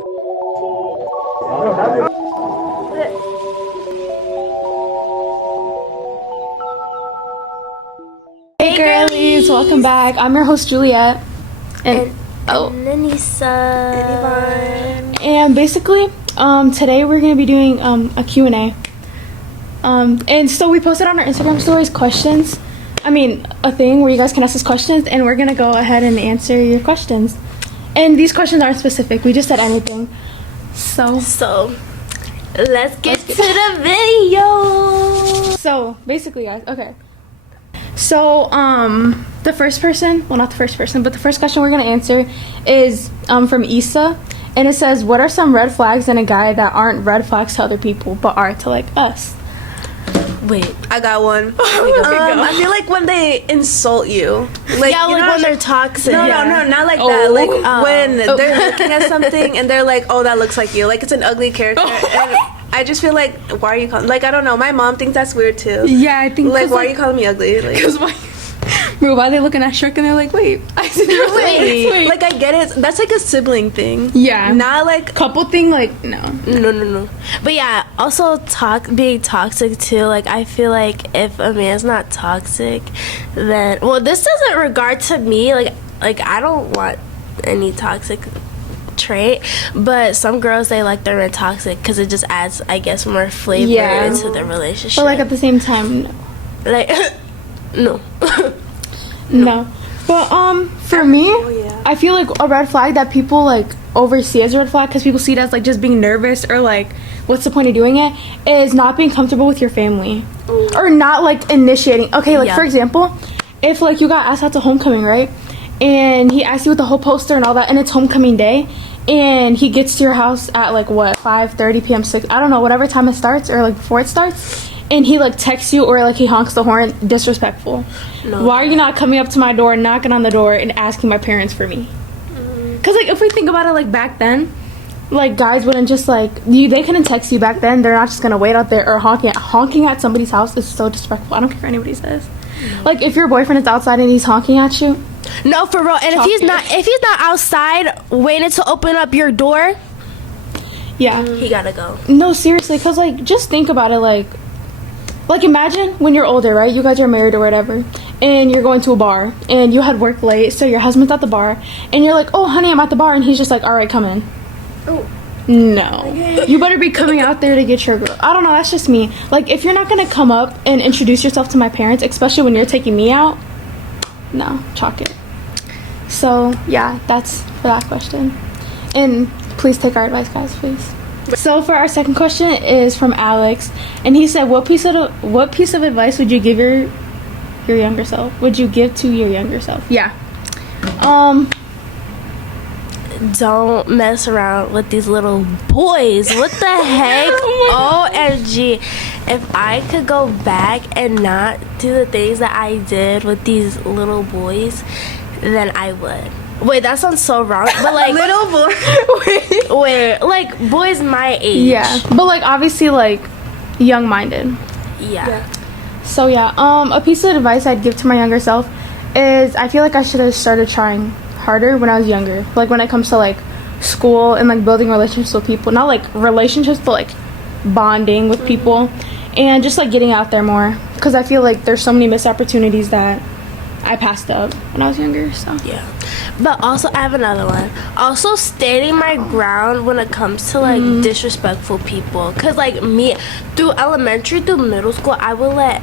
Hey girlies, welcome back. I'm your host Juliet. And Anissa. And basically, today we're gonna be doing a Q&A. And so we posted on our Instagram stories questions. A thing where you guys can ask us questions, and we're gonna go ahead and answer your questions. And these questions aren't specific. We just said anything. So let's get to the video. So basically, guys, okay. So the first question but the first question we're gonna answer is from Issa, and it says, what are some red flags in a guy that aren't red flags to other people but are to like us? Wait, I got one. I feel like when they insult you, like when they're toxic. No, not like that. Like when they're looking at something and they're like, "Oh, that looks like you." Like it's an ugly character, and I just feel like, why are you calling? Like I don't know. My mom thinks that's weird too. Yeah, I think. Like, why are you calling me ugly? Like, bro, why are they looking at Shrek and they're like, wait, I see wait. Like I get it. That's like a sibling thing. Yeah. Not like couple thing. Like no. But yeah, also being toxic too. Like I feel like if a man's not toxic, then this doesn't regard to me. Like I don't want any toxic trait, but some girls, they like their men toxic because it just adds, I guess, more flavor into the relationship. But like at the same time, no. Like no. No. But for me, I feel like a red flag that people like oversee as a red flag, because people see it as like just being nervous or like what's the point of doing it, is not being comfortable with your family. Or not like initiating. Okay, like for example, if like you got asked out to homecoming, right, and he asked you with the whole poster and all that, and it's homecoming day, and he gets to your house at like what, 5:30 p.m. 6, I don't know, whatever time it starts, or like before it starts, and he like texts you or like he honks the horn, disrespectful. No. Why are you not coming up to my door, knocking on the door, and asking my parents for me? Because like if we think about it, like back then, like guys wouldn't just like they couldn't text you back then. They're not just gonna wait out there, or honking at somebody's house is so disrespectful. I don't care what anybody says. Like if your boyfriend is outside and he's honking at you, no, for real. And if he's not outside waiting to open up your door, yeah, he gotta go. No, seriously, because like just think about it, like imagine when you're older, right? You guys are married or whatever, and you're going to a bar, and you had work late, so your husband's at the bar, and you're like, oh, honey, I'm at the bar, and he's just like, all right, come in. Oh. No. You better be coming out there to get your girl. I don't know, that's just me. Like, if you're not going to come up and introduce yourself to my parents, especially when you're taking me out, no, chalk it. So, yeah, that's for that question. And please take our advice, guys, please. So for our second question is from Alex, and he said, what piece of advice would you give your younger self? Would you give to your younger self? Yeah. Don't mess around with these little boys. What the heck? OMG. If I could go back and not do the things that I did with these little boys, then I would. Wait, that sounds so wrong, but like little boy. wait, like boys my age. Yeah, but like obviously like young-minded. Yeah. So yeah, a piece of advice I'd give to my younger self is I feel like I should have started trying harder when I was younger. Like when it comes to like school and like building relationships with people, not like relationships, but like bonding with people, and just like getting out there more. Because I feel like there's so many missed opportunities that I passed up when I was younger. So yeah. But also, I have another one. Also, standing my ground when it comes to, like, disrespectful people. Because, like, me, through elementary, through middle school, I wouldn't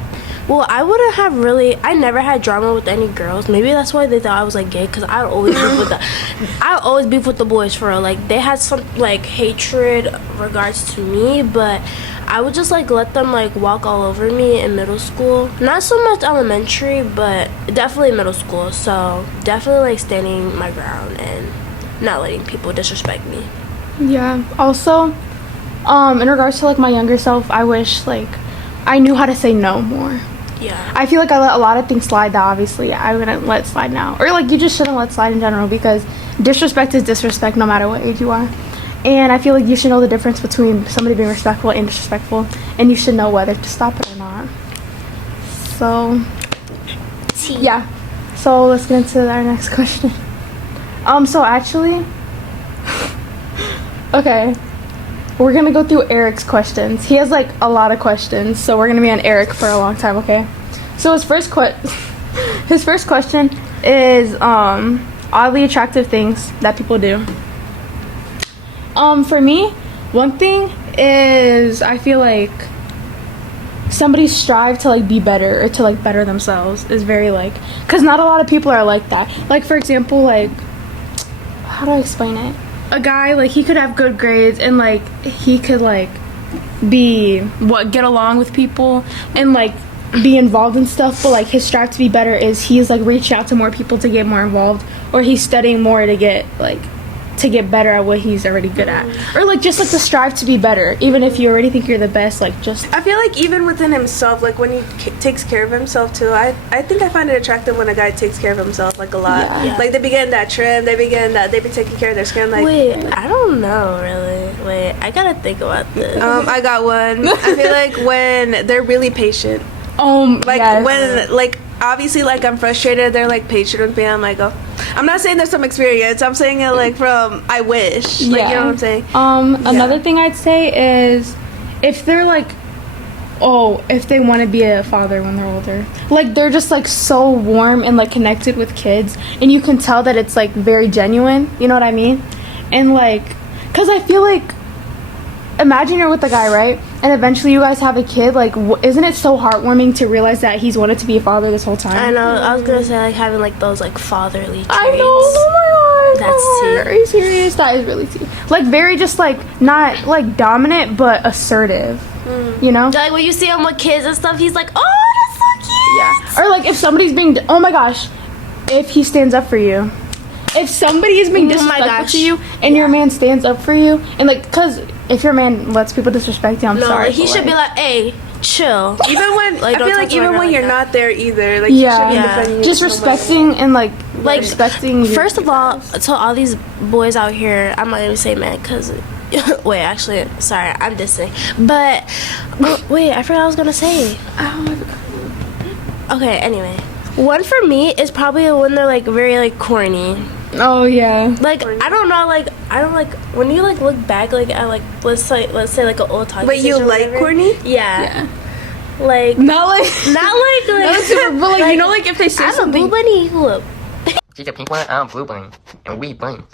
have really, I never had drama with any girls. Maybe that's why they thought I was, like, gay. Because I would always beef with the boys, for real. Like, they had some, like, hatred regards to me. But I would just, like, let them, like, walk all over me in middle school. Not so much elementary, but definitely middle school. So, definitely, like, standing my ground and not letting people disrespect me. Yeah. Also, in regards to, like, my younger self, I wish, like, I knew how to say no more. Yeah. I feel like I let a lot of things slide that obviously I wouldn't let slide now. Or, like, you just shouldn't let slide in general, because disrespect is disrespect no matter what age you are. And I feel like you should know the difference between somebody being respectful and disrespectful, and you should know whether to stop it or not. So, yeah. So let's get into our next question. So actually, Okay. We're gonna go through Eric's questions. He has like a lot of questions, so we're gonna be on Eric for a long time, okay? So his first question is oddly attractive things that people do. For me, one thing is I feel like somebody strive to like be better or to like better themselves is very like, because not a lot of people are like that. Like for example, like, how do I explain it? A guy, like, he could have good grades and like he could like get along with people and like be involved in stuff, but like his strive to be better is he's like reaching out to more people to get more involved, or he's studying more to get better at what he's already good at, or like just like the strive to be better even if you already think you're the best. Like, just I feel like even within himself, like when he takes care of himself too, I think I find it attractive when a guy takes care of himself like a lot. Yeah. Like they be getting that trim, they be taking care of their skin. Like, wait, I don't know really. Wait, I gotta think about this. I got one. I feel like when they're really patient. Like yes. when like obviously like I'm frustrated, they're like patient with me. I'm like, oh, I'm not saying there's some experience. I'm saying it like from I wish. Like, you know what I'm saying? Another thing I'd say is if they're like, if they want to be a father when they're older, like they're just like so warm and like connected with kids, and you can tell that it's like very genuine. You know what I mean? And like, cause I feel like, imagine you're with a guy, right? And eventually you guys have a kid. Like, isn't it so heartwarming to realize that he's wanted to be a father this whole time? I know. I was gonna say like having like those like fatherly traits. I know. Oh my god. That's tea. Are you serious? That is really tea. Like very just like not like dominant but assertive. You know? Like when you see him with kids and stuff, he's like, oh, that's so cute. Yeah. Or like if somebody's being, oh my gosh, if he stands up for you. If somebody is being disrespectful to you and your man stands up for you, and like, cause if your man lets people disrespect you, I'm sorry. He should be like, hey, chill. Even when like, I feel like even when you're not there either, like yeah, you should be defending just respecting and like respecting you. First of all, to all these boys out here, I'm not gonna say man, cause wait, actually, sorry, I'm dissing. But wait, I forgot what I was gonna say. Okay, anyway, one for me is probably when they're like very like corny. Oh yeah. Like I don't know, like I don't like when you like look back like at like let's say like an old talk. Wait, you like corny? Yeah. Like not like not super, but like, you know, like if they say I'm something. a blue bunny. Look. She's a pink one, I'm a blue bunny, and we bunny. You like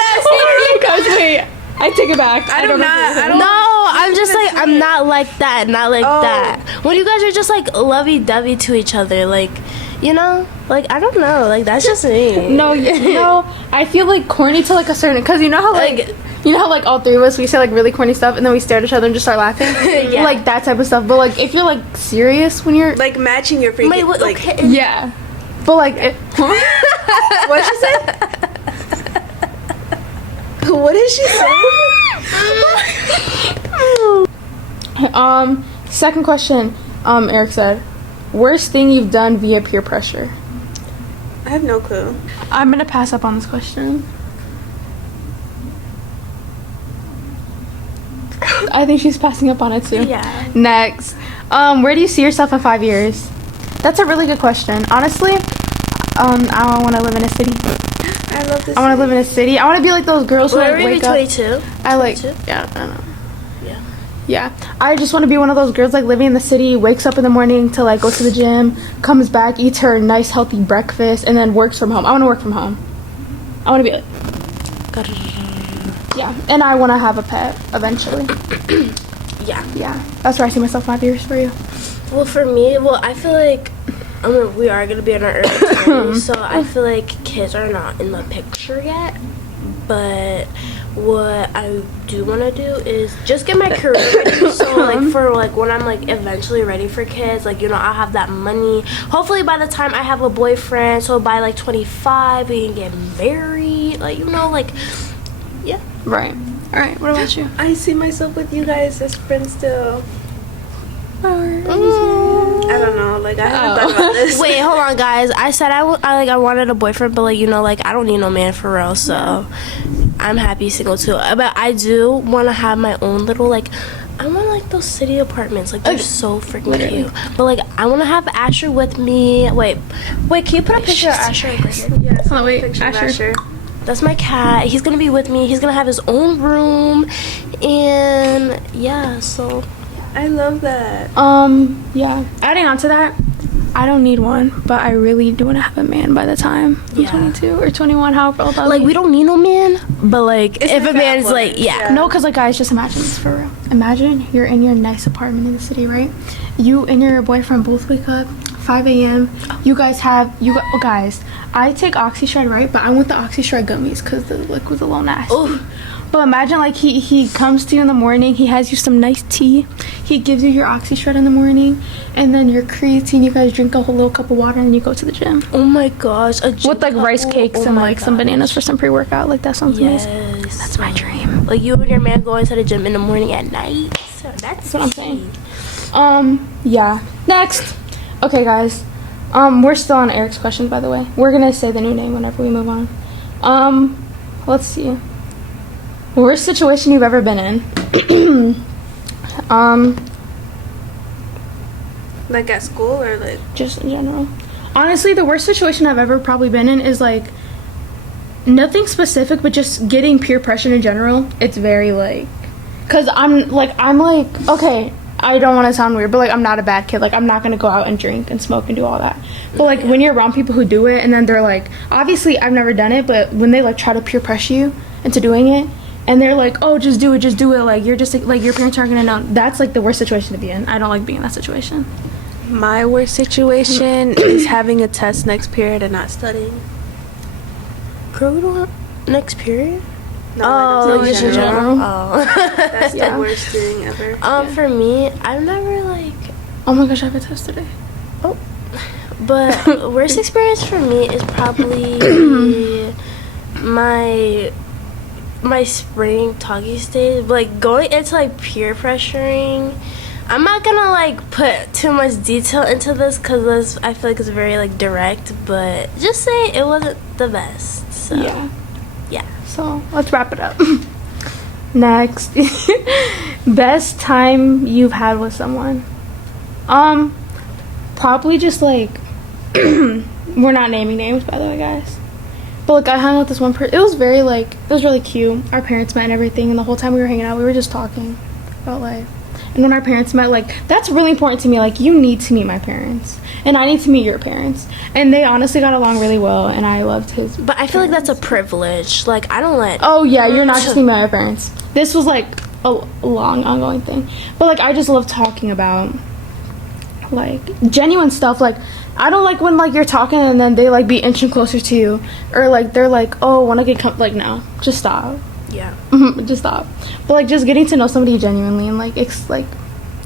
that? Guys, wait, I take it back. I don't. No, I'm just like I'm not like that, not like that. When you guys are just like lovey-dovey to each other, like, you know, like I don't know, like that's just me. No, I feel like corny to like a certain, because you know how like you know how like all three of us we say like really corny stuff and then we stare at each other and just start laughing. Yeah. Like that type of stuff. But like if you're like serious when you're like matching your freaking Wait, what, like okay. yeah. But like what she said? What did she say? Second question, Eric said, worst thing you've done via peer pressure. I have no clue. I'm gonna pass up on this question. I think she's passing up on it too. Yeah. Next. Where do you see yourself in 5 years? That's a really good question. Honestly, I want to live in a city. I love this. I want to live in a city. I want to be like those girls who like wake up. 22? I like, 22? yeah, I don't know. Yeah. Yeah, I just want to be one of those girls like living in the city, wakes up in the morning to like go to the gym, comes back, eats her nice healthy breakfast, and then works from home. I want to work from home. I want to be like, yeah, and I want to have a pet eventually. Yeah, that's where I see myself 5 years for you. Well, for me, I feel like we are going to be in our early 20s, so I feel like kids are not in the picture yet. But what I do want to do is just get my career ready. So, like, for, like, when I'm, like, eventually ready for kids, like, you know, I'll have that money. Hopefully, by the time I have a boyfriend, so by, like, 25, we can get married. Like, you know, like, yeah. Right. All right, what about you? I see myself with you guys as friends still. I don't know, like I haven't thought about this. Wait, hold on, guys. I said I wanted a boyfriend, but like, you know, like I don't need no man for real, so I'm happy single too. But I do want to have my own little like, I want like those city apartments, like they're so freaking cute. But like I want to have Asher with me. Wait, can you put a picture of Asher? Like, right here? Yeah, Oh wait, picture of Asher. That's my cat. He's gonna be with me. He's gonna have his own room, and yeah. So I love that. Yeah. Adding on to that, I don't need one, but I really do want to have a man by the time I'm 22 or 21, however old I'll like be. we don't need no man, but like It's if the a man is fat like ones, yeah. yeah. No, because like guys, just imagine this for real. Imagine you're in your nice apartment in the city, right? You and your boyfriend both wake up 5 a.m. You guys, I take OxyShred, right? But I want the OxyShred gummies because the liquid's a little nasty. Ooh. But imagine like he comes to you in the morning, he has you some nice tea, he gives you your OxyShred in the morning, and then your creatine, you guys drink a whole little cup of water and then you go to the gym. Oh my gosh, a gym With like rice couple? cakes Oh and my like some gosh. bananas for some pre-workout. Like that sounds amazing. Yes, That's my dream. like you and your man going to the gym in the morning at night. So that's what I'm saying. Yeah. Next. Okay, guys. We're still on Eric's question, by the way. We're gonna say the new name whenever we move on. Let's see. Worst situation you've ever been in? Like at school or like? Just in general. Honestly, the worst situation I've ever probably been in is like nothing specific, but just getting peer pressure in general. It's very like, cause I'm like okay. I don't want to sound weird, but like I'm not a bad kid. Like I'm not gonna go out and drink and smoke and do all that. But like when you're around people who do it, and then they're like, obviously I've never done it, but when they like try to peer pressure you into doing it, and they're like, oh, just do it, like you're just like your parents aren't gonna know. That's like the worst situation to be in. I don't like being in that situation. My worst situation is having a test next period and not studying. Girl, we don't have next period. No, like, Oh, I'm just saying in general. Oh. That's Yeah. the worst thing ever. For me, I've never like, Oh my gosh, I have a test today. but worst experience for me is probably my spring talking stage. Like going into like peer pressuring. I'm not gonna like put too much detail into this because I feel like it's very like direct, but just say it wasn't the best. So Yeah. yeah. So let's wrap it up. Next. Best time you've had with someone? Probably just like we're not naming names, by the way, guys. But like I hung out with this one person. It was really cute. Our parents met and everything, and the whole time we were hanging out, we were just talking about life. And when our parents met, like that's really important to me. Like you need to meet my parents, and I need to meet your parents. And they honestly got along really well, and I loved his. But I feel like that's a privilege. Like I don't let. Oh yeah, you're not just meeting my parents. This was like a long ongoing thing. But like I just love talking about like genuine stuff. Like I don't like when like you're talking and then they like be inching closer to you, or like they're like, oh, want to get like no, just stop. Yeah. Just stop. But like just getting to know somebody genuinely and like it's like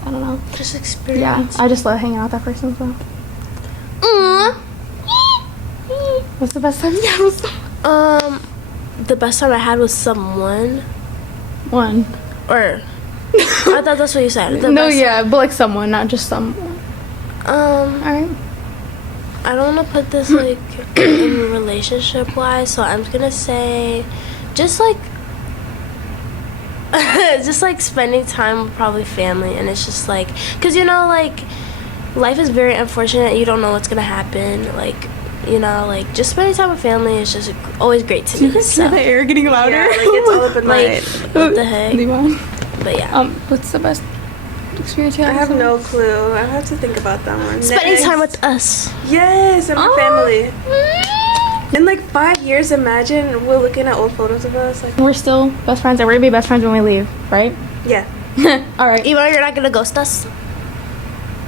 I don't know. Just Yeah, experience. I just love hanging out with that person as well. What's the best time you had with someone? The best time I had with someone, One. or I thought that's what you said. The No, best yeah, but like someone, not just someone. Alright. I don't want to put this like in relationship wise, so I'm gonna say just like just like spending time with probably family, and it's just like because you know like life is very unfortunate. You don't know what's gonna happen. Like you know like just spending time with family is just always great to me. So The air getting louder. Yeah, like it's all up in my like what the heck? But yeah, What's the best experience you I had? have with no clue. I have to think about that one. spending Next. time with us. Yes, and my Oh. family. In like 5 years, imagine we're looking at old photos of us. Like, someone? We're still best friends, and we're gonna be best friends when we leave, right? yeah. All right. Even though you're not gonna ghost us.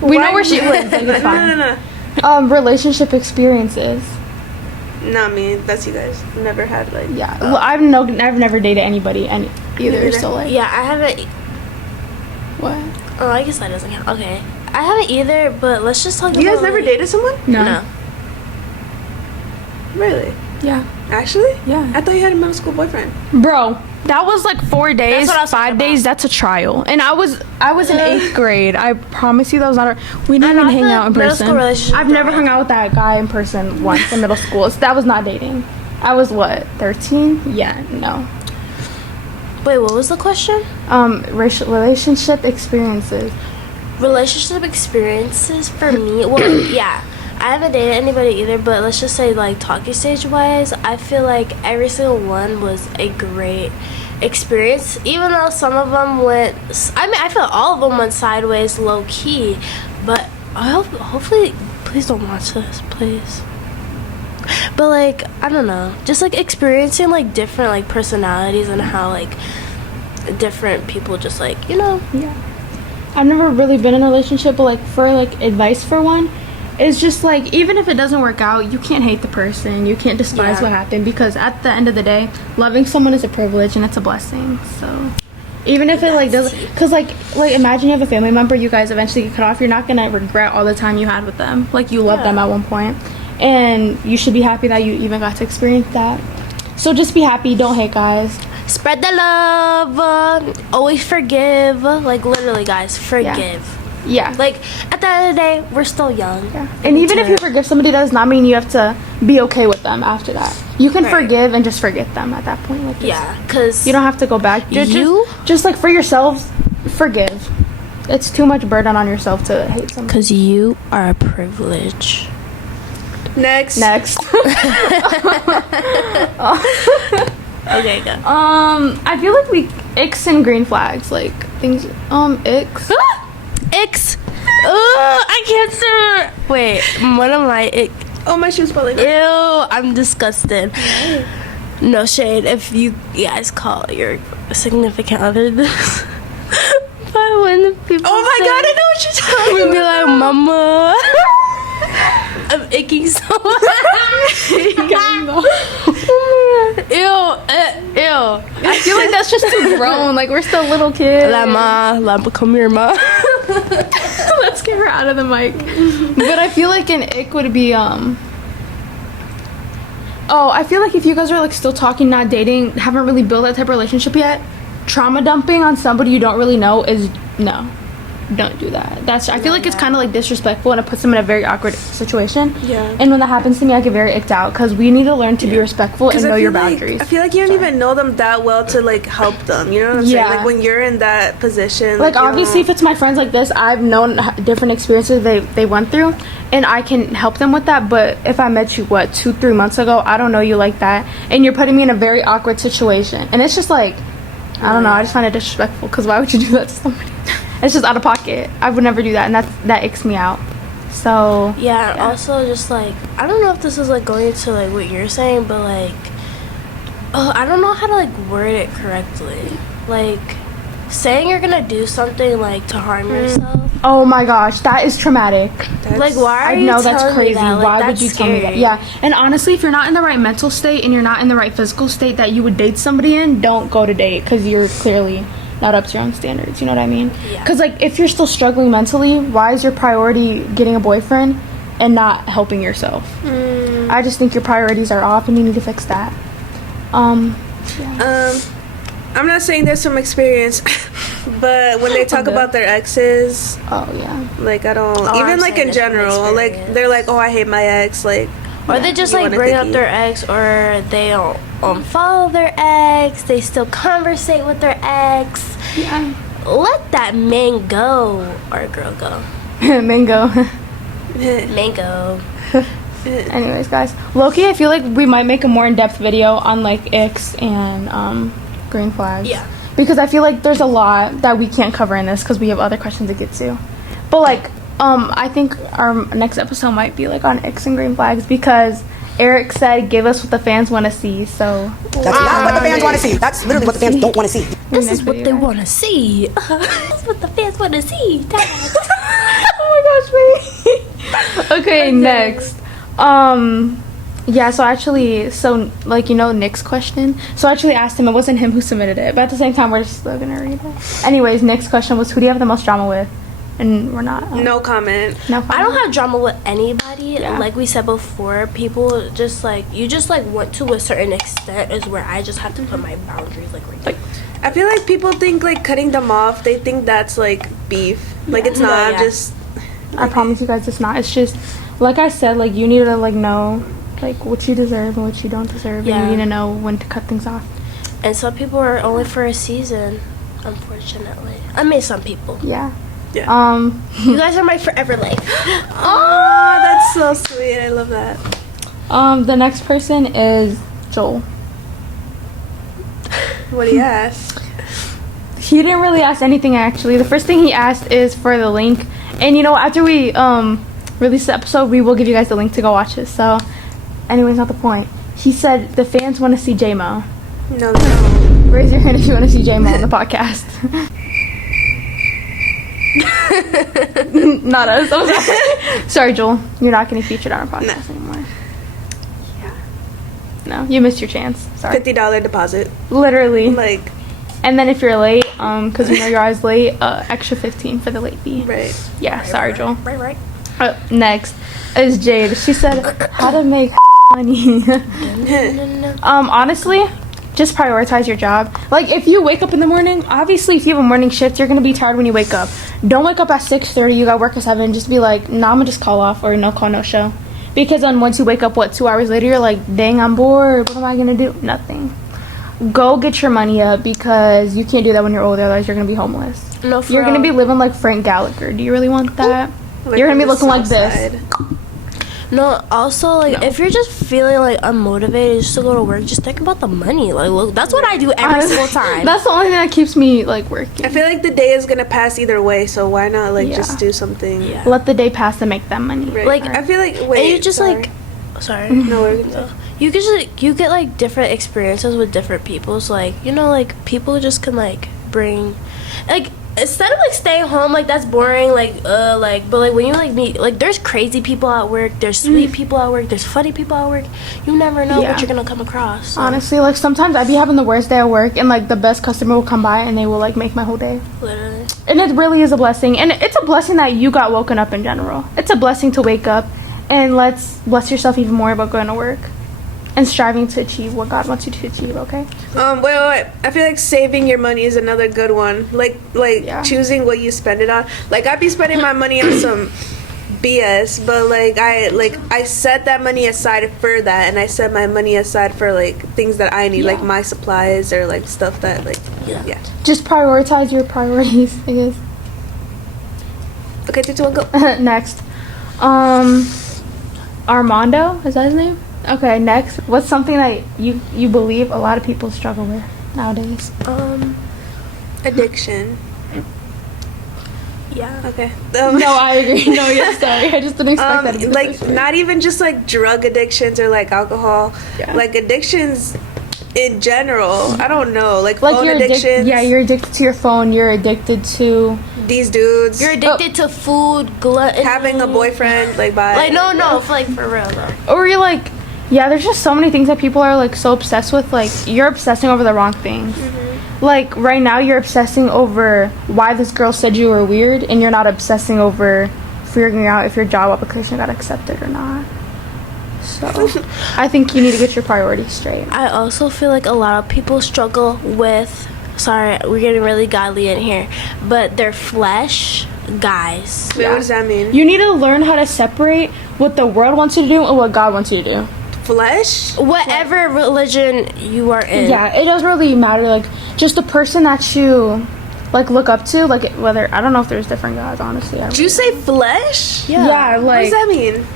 We know Why- where she lives. Like, it's fine. No. Relationship experiences. Not me. That's you guys. Never had like. Yeah. Well, I've never dated anybody either. neither. So like, Yeah, I haven't. what? Oh, I guess that doesn't count. Okay, I haven't either. But let's just talk. You about guys never like- dated someone? No. Really? Yeah. Actually? Yeah. I thought you had a middle school boyfriend. Bro, that was like 4 days, what I was 5 talking days. That's a trial, and I was in 8th grade. I promise you, that was not. We didn't I even hang feel out in like middle person. school relationships I've don't never hung out with that guy in person once in middle school. So that was not dating. I was what, 13? Yeah, no. Wait, what was the question? Relationship experiences. Relationship experiences for me. Well, yeah, I haven't dated anybody either, but let's just say like talking stage wise, I feel like every single one was a great experience, even though some of them went, I mean, I feel all of them went sideways low key, but I hope, hopefully, please don't watch this, please. But like, I don't know, just like experiencing like different like personalities and how like different people just like, you know. Yeah. I've never really been in a relationship, but like for like advice for one, it's just like, even if it doesn't work out, you can't hate the person, you can't despise what happened, because at the end of the day, loving someone is a privilege and it's a blessing. So even if it like doesn't, because like imagine you have a family member, you guys eventually get cut off, you're not gonna regret all the time you had with them. Like, you loved them at one point, and you should be happy that you even got to experience that. So just be happy, don't hate, guys. Spread the love, always forgive, like literally guys, forgive. Yeah. Like, at the end of the day, we're still young. Yeah. And even if you forgive somebody, that does not mean you have to be okay with them after that. You can forgive and just forget them at that point. Like, yeah, because you don't have to go back. Just like for yourselves, forgive. It's too much burden on yourself to hate someone. Because you are a privilege. Next. Okay, go. I feel like we icks and green flags, like things. Icks. Icks. I can't say. Wait, one of my ick. Oh, my shoes falling. Ew, I'm disgusted. No shade if you guys call your significant other this. But when people Oh my god, I know what you're talking we about. be like, mama. I'm icking so much. Ew. I feel like that's just too grown. Like, we're still little kids. La, come here, ma. Let's get her out of the mic. But I feel like an ick would be I feel like if you guys are like still talking, not dating, haven't really built that type of relationship yet, trauma dumping on somebody you don't really know is no. Don't do that. I feel like it's kind of like disrespectful, and it puts them in a very awkward situation. Yeah. And when that happens to me, I get very icked out, because we need to learn to be respectful and know your boundaries. I feel like you don't even know them that well to like help them. You know what I'm saying? Like, when you're in that position. Like obviously, if it's my friends like this, I've known different experiences they went through, and I can help them with that. But if I met you 2-3 months ago, I don't know you like that, and you're putting me in a very awkward situation, and it's just like, I don't know. I just find it disrespectful, because why would you do that to somebody? It's just out of pocket. I would never do that, and that icks me out. So yeah. Also, just like, I don't know if this is like going into like what you're saying, but like, I don't know how to like word it correctly. Like, saying you're gonna do something like to harm yourself. Oh my gosh, that is traumatic. Like, why are you telling that's crazy. me that? Like, why that's would you tell me that? scary. Yeah, and honestly, if you're not in the right mental state and you're not in the right physical state that you would date somebody in, don't go to date, because you're clearly not up to your own standards. You know what I mean? Yeah. Because like, if you're still struggling mentally, why is your priority getting a boyfriend and not helping yourself? I just think your priorities are off, and you need to fix that. I'm not saying there's some experience, but when they talk about their exes, like, I don't, even I'm like saying in it's from general, like, experience. they're like, oh, I hate my ex, like, Or they just you like want a bring up quickie. their ex, or they don't follow their ex. They still conversate with their ex. Yeah. Let that man go, or girl go. Mango. Mango. Anyways, guys, Loki, I feel like we might make a more in-depth video on like icks and green flags. Yeah. Because I feel like there's a lot that we can't cover in this, because we have other questions to get to. But like, I think our next episode might be like on icks and green flags, because Eric said, "Give us what the fans want to see." So That's not what the fans want to see. That's literally what the fans don't want to see. This is what they want to see. This is what the fans want to see. Oh my gosh, baby. Okay, next. Yeah, so actually, like, you know, Nick's question. So I actually asked him. It wasn't him who submitted it, but at the same time, we're still gonna read it. Anyways, Nick's question was, who do you have the most drama with? And we're not. no comment. No. I don't have drama with anybody. Yeah. Like we said before, people just like, you just like went to a certain extent is where I just have to put my boundaries like right there. I feel like people think like cutting them off, they think that's like beef. Like, it's not. Yeah. Just, I promise you guys, it's not. It's just, like I said, like, you need to like know like what you deserve and what you don't deserve, and you need to know when to cut things off. And some people are only for a season, unfortunately. I mean, some people. Yeah. Yeah. You guys are my forever life. Oh, that's so sweet. I love that. The next person is Joel. What do you ask? He didn't really ask anything actually. The first thing he asked is for the link, and you know, after we release the episode, we will give you guys the link to go watch it. So, anyways, not the point. He said the fans want to see J-Mo. No. Raise your hand if you want to see J-Mo on the podcast. Not us. I'm sorry. Sorry, Joel. You're not getting featured on our podcast anymore. Yeah. No, you missed your chance. Sorry. $50 deposit. Literally. Like. And then if you're late, because you know you're always late, extra 15 for the late fee. Right. Yeah. Sorry, Joel. Right. Next is Jade. She said how to make money. Honestly, just prioritize your job. Like, if you wake up in the morning, obviously if you have a morning shift, you're gonna be tired when you wake up. Don't wake up at 6:30, you gotta work at 7. Just be like, nah, I'm gonna just call off, or no call, no show. Because then once you wake up, 2 hours later, you're like, dang, I'm bored, what am I gonna do? Nothing. Go get your money up, because you can't do that when you're older, otherwise you're gonna be homeless. No, for you're gonna real. be living like Frank Gallagher. Do you really want that? Like You're gonna be on the looking like south this. side. No, also, like, if you're just feeling, like, unmotivated just to go to work, just think about the money. Like, look, that's what I do every single time. That's the only thing that keeps me, like, working. I feel like the day is gonna pass either way, so why not Yeah. just do something? Yeah. Let the day pass and make that money. Right. Like, I feel like and you just, sorry. like... Sorry. No, we're gonna say. You get just, you get, like, different experiences with different people. So, like, you know, like, people just can, like, bring... Like, instead of, like, staying home, like, that's boring, but, like, when you, like, meet... Like, there's crazy people at work. There's sweet people at work. There's funny people at work. You never know Yeah. what you're gonna come across. So, Honestly, like, sometimes I'd be having the worst day at work, and, like, the best customer will come by, and they will, like, make my whole day. literally. And it really is a blessing. And it's a blessing that you got woken up in general. It's a blessing to wake up, and let's bless yourself even more about going to work and striving to achieve what God wants you to achieve, okay? Wait. I feel like saving your money is another good one. Like Yeah. choosing what you spend it on. Like, I'd be spending my money on some BS, but I set that money aside for that, and I set my money aside for like things that I need, Yeah. like my supplies or like stuff that yeah. Just prioritize your priorities, I guess. Okay, 3, 2, 1, go. Next. Armando, is that his name? Okay, next. What's something that you believe a lot of people struggle with nowadays? Addiction. Yeah. Okay. No, I agree. No, yeah, sorry. I just didn't expect that to be the like first word. not even just like drug addictions or like alcohol, Yeah. like addictions in general. I don't know, like phone you're addictions. Yeah, you're addicted to your phone. You're addicted to These dudes. You're addicted to food, gluttony. having a boyfriend, like by Like, no, like, for real, though. or you're like, yeah, there's just so many things that people are like so obsessed with. Like, you're obsessing over the wrong things. Like, right now you're obsessing over why this girl said you were weird, and you're not obsessing over figuring out if your job application got accepted or not. So I think you need to get your priorities straight. I also feel like a lot of people struggle with, sorry, we're getting really godly in here, but their flesh, guys. Wait, what does that mean? You need to learn how to separate what the world wants you to do and what God wants you to do. Flesh? Whatever religion you are in. Yeah, it doesn't really matter. Like, just the person that you like look up to, like whether I don't know if there's different gods, honestly. Did you say flesh? Yeah, What like does that mean?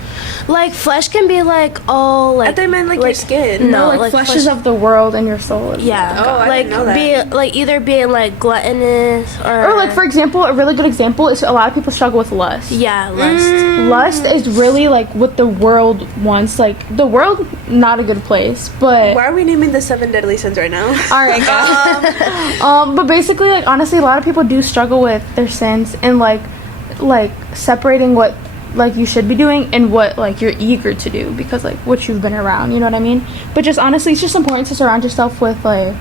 Like, flesh can be like, oh, like. I thought you meant like your skin. No, like like flesh is of the world and your soul is Yeah. Oh, I like didn't know that. being like either being like gluttonous or Or like, for example, a really good example is a lot of people struggle with lust. yeah, lust. Lust is really like what the world wants. Like, the world, not a good place, but Why are we naming the 7 deadly sins right now? all right, guys. But basically, like, honestly, a lot of people do struggle with their sins and like separating what like you should be doing and what like you're eager to do because like what you've been around. You know what I mean? But just honestly, it's just important to surround yourself with like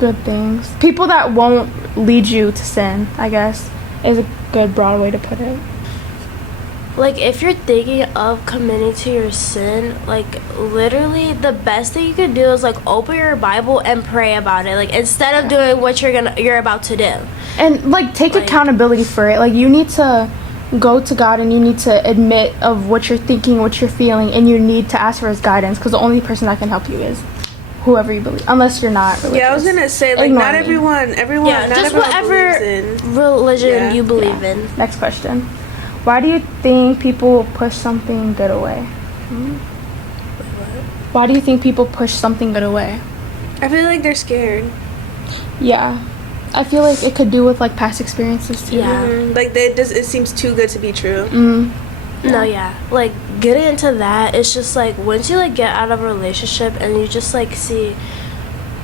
good things. People that won't lead you to sin, I guess, is a good broad way to put it. Like, if you're thinking of committing to your sin, like, literally the best thing you could do is like open your Bible and pray about it, like, instead of doing what you're about to do. And like take Like- accountability for it. Like, you need to go to God and you need to admit of what you're thinking, what you're feeling, and you need to ask for his guidance because the only person that can help you is whoever you believe, unless you're not religious. Yeah, I was gonna say, like, Ignore not me. everyone, Yeah, not just everyone whatever believes in. religion you believe in. Next question. Why do you think people push something good away? Why do you think people push something good away? I feel like they're scared. Yeah. I feel like it could do with, like, past experiences, too. Yeah. Like, it seems too good to be true. No, yeah. Like, getting into that, it's just, like, once you, like, get out of a relationship and you just, like, see...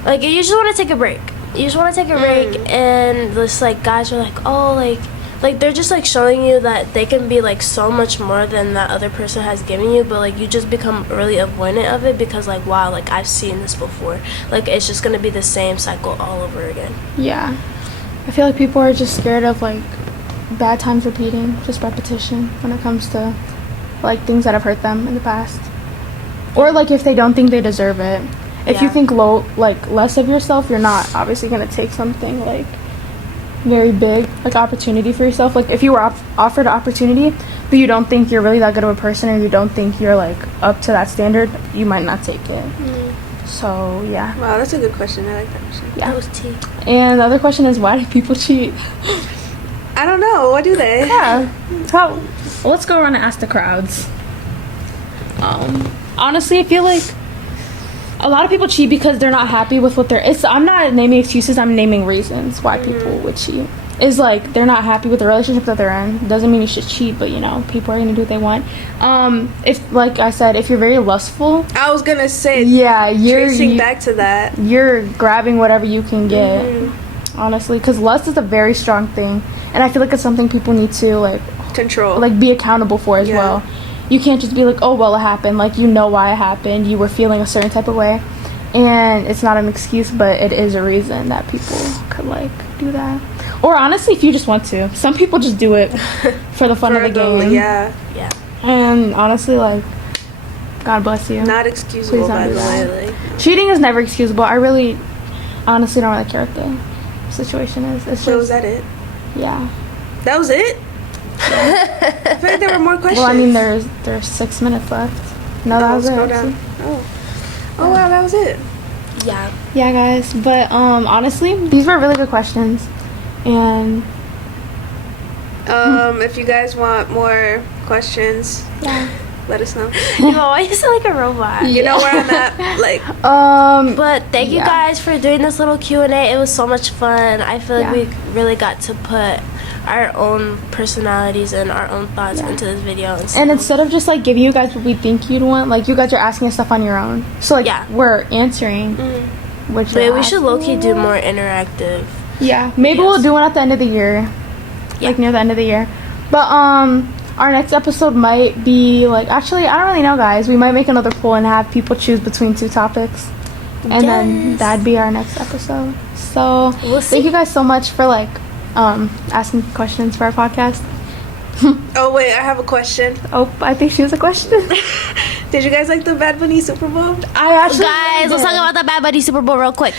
Like, you just want to take a break. You just want to take a break, and this, like, guys are like, oh, like, they're just, like, showing you that they can be, like, so much more than that other person has given you, but, like, you just become really avoidant of it because, like, wow, like, I've seen this before. Like, it's just going to be the same cycle all over again. Yeah. I feel like people are just scared of, like, bad times repeating, just repetition when it comes to, like, things that have hurt them in the past. Or, like, if they don't think they deserve it. If you Yeah. think less of yourself, you're not obviously going to take something, like, very big, like, opportunity for yourself. Like, if you were offered an opportunity, but you don't think you're really that good of a person, or you don't think you're, like, up to that standard, you might not take it. So, yeah. Wow, that's a good question. I like that question. Yeah. That was tea. And the other question is, why do people cheat? I don't know. What do they? Yeah. So, let's go around and ask the crowds. Honestly, I feel like a lot of people cheat because they're not happy with what I'm not naming excuses, I'm naming reasons why people would cheat. Is like they're not happy with the relationship that they're in. Doesn't mean you should cheat, but you know, people are gonna do what they want. If, like I said, if you're very lustful, I was gonna say, yeah, tracing back to that. you're grabbing whatever you can get. Honestly, because lust is a very strong thing, and I feel like it's something people need to Control. be accountable for as Yeah. well. You can't just be like, oh, well, it happened. Like, you know why it happened. You were feeling a certain type of way. And it's not an excuse, but it is a reason that people could, like, do that. Or, honestly, if you just want to. Some people just do it for the fun of the game. Yeah. Yeah. And, honestly, like, God bless you. Not excusable, Please don't by do the that. way. Like, Cheating is never excusable. I really, honestly, don't really care what the situation is. It's so was just, that it? yeah. That was it? I feel like there were more questions. Well, I mean, there's 6 minutes left. No, that was Scroll it. down. Oh, wow, that was it. Yeah. Yeah, guys, but honestly, these were really good questions, and If you guys want more questions, let us know. You know, I used to like a robot. You know where I'm at. Like, But thank you Yeah. guys for doing this little Q&A. It was so much fun. I feel like Yeah. we really got to put our own personalities and our own thoughts into this video. and instead of just like giving you guys what we think you'd want, like you guys are asking us stuff on your own. So like we're answering. Which But we should low-key do more interactive. Yeah, maybe we'll do one at the end of the year, like near the end of the year. But our next episode might be like, actually, I don't really know, guys. We might make another poll and have people choose between 2 topics, and then that'd be our next episode. So thank you guys so much for like asking questions for our podcast. oh wait, I have a question. Oh, I think she has a question. Did you guys like the Bad Bunny Super Bowl? I actually Guys, let's talk about the Bad Bunny Super Bowl real quick.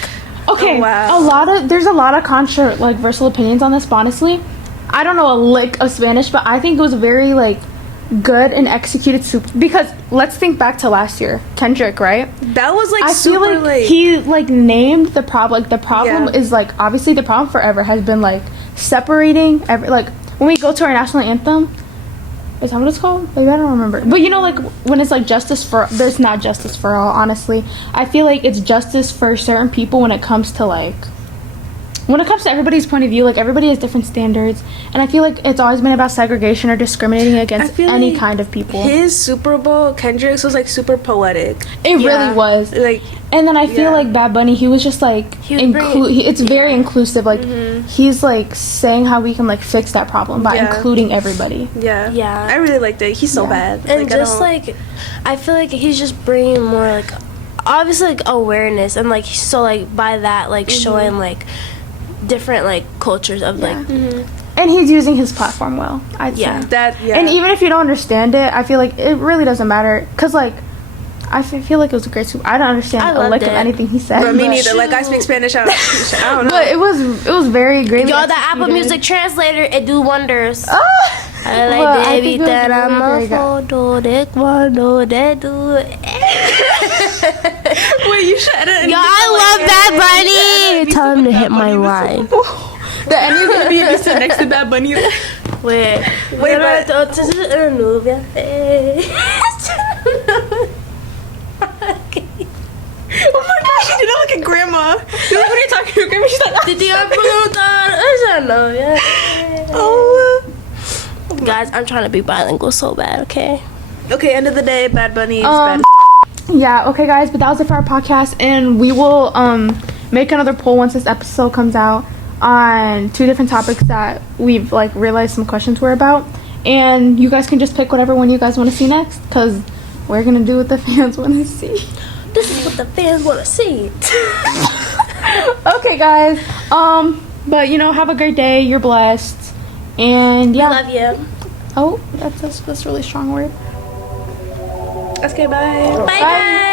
Okay, Oh, wow. there's a lot of controversial opinions on this, but honestly, I don't know a lick of Spanish, but I think it was very like good and executed because let's think back to last year, Kendrick, right? That was like I super feel like he like named the problem. Like the problem is like obviously the problem forever has been like separating like when we go to our national anthem. Is that what it's called? Like, I don't remember. But you know, like when it's like there's not justice for all. Honestly, I feel like it's justice for certain people when it comes to everybody's point of view. Like everybody has different standards, and I feel like it's always been about segregation or discriminating against any kind of people. His Super Bowl, Kendrick's, was like super poetic. It really was. Like, and then I feel like Bad Bunny, he was just like it's very inclusive. Like he's like saying how we can like fix that problem by including everybody. Yeah. I really liked it. He's so bad. And I feel like he's just bringing more like obviously like awareness and like so like by that like showing like different like cultures of like and he's using his platform well, I'd say. And even if you don't understand it, I feel like it really doesn't matter because like I feel like it was a great super. I don't understand a lick of anything he said. But me neither. Like I speak Spanish. I don't know. But it was very great. Yo, the Apple Music translator, it do wonders. I Well, like I David think it was that I'm really a photo de cuando de do. Wait, you should edit. Yo, I love Bad Bunny. Tell him to hit my line. The end is gonna be if you sit next to Bad Bunny. Wait, but- Oh my gosh, she did it like a grandma. You know, when you're talking to your grandma, she's like, Oh. Guys, I'm trying to be bilingual so bad, okay? Okay, end of the day, Bad Bunny is Um, bad. yeah, okay, guys, but that was it for our podcast, and we will make another poll once this episode comes out on 2 different topics that we've like realized some questions were about, and you guys can just pick whatever one you guys want to see next, because we're gonna do what the fans want to see. This is what the fans want to see. Okay, guys, but you know, have a great day. You're blessed, and yeah. Love you. Oh, that's a really strong word. Okay, bye. Bye, guys.